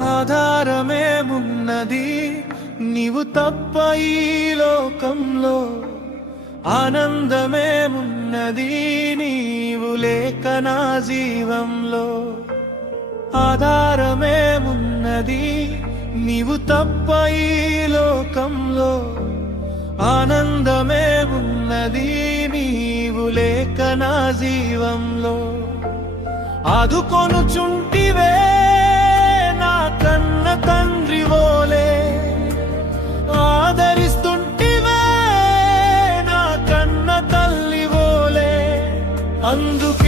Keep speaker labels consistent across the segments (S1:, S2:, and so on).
S1: ఆధారమేమున్నది నీవు తప్ప ఈ లోకంలో ఆనందమేమున్నది నీవు లేక నా జీవంలో ఆధారమేమున్నది నీవు తప్ప ఈ లోకంలో ఆనందమేమున్నది నీవు లేక నా జీవంలో ఆదుకొనుచుంటివే అందుకే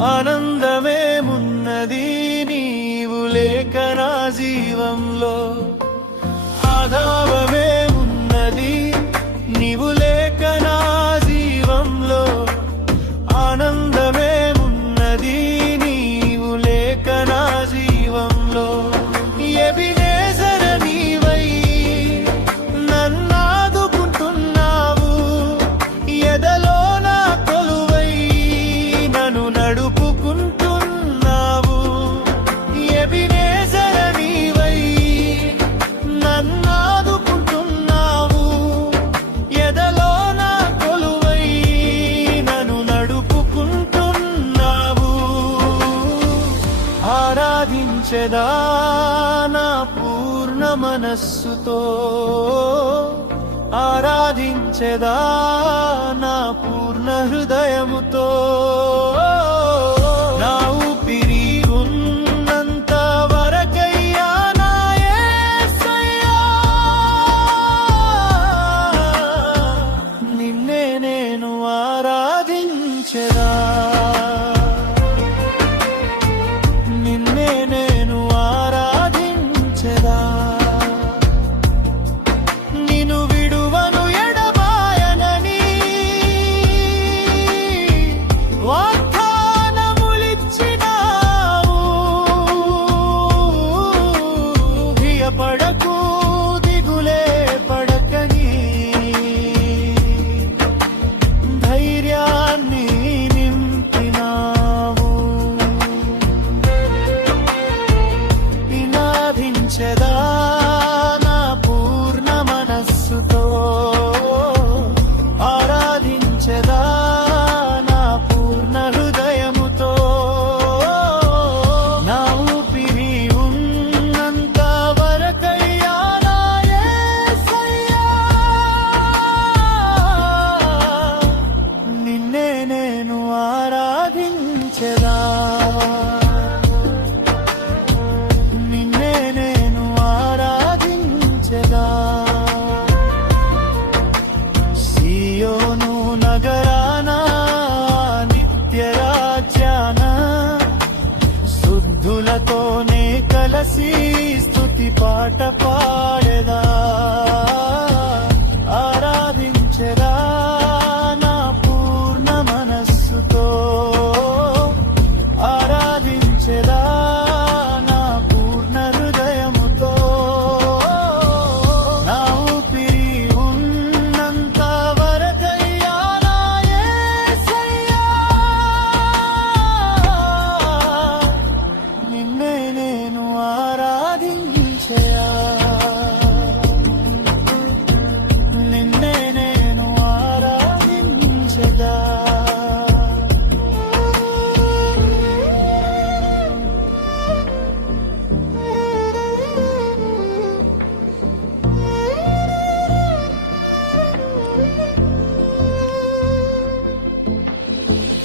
S1: ஆனந்தமே. ధ్యానించెదా పూర్ణ మనస్సుతో? ఆరాధించెదా నా పూర్ణ హృదయముతో?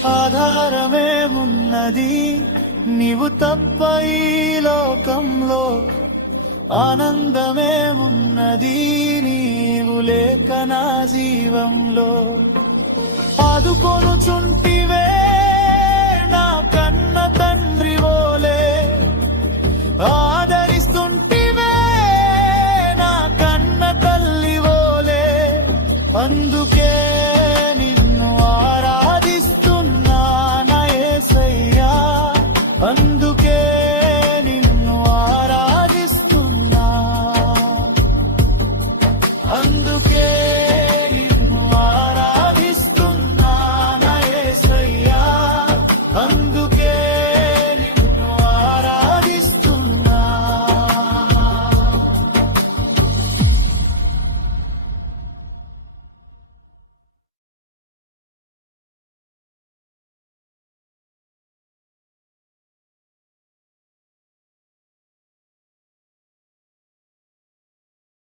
S1: ఆధారమేమున్నది? నీవు తప్ప ఈ లోకంలో ఆనందమేమున్నది? నీవు లేక నా జీవంలో ఆదుకొనుచుంటివే Pan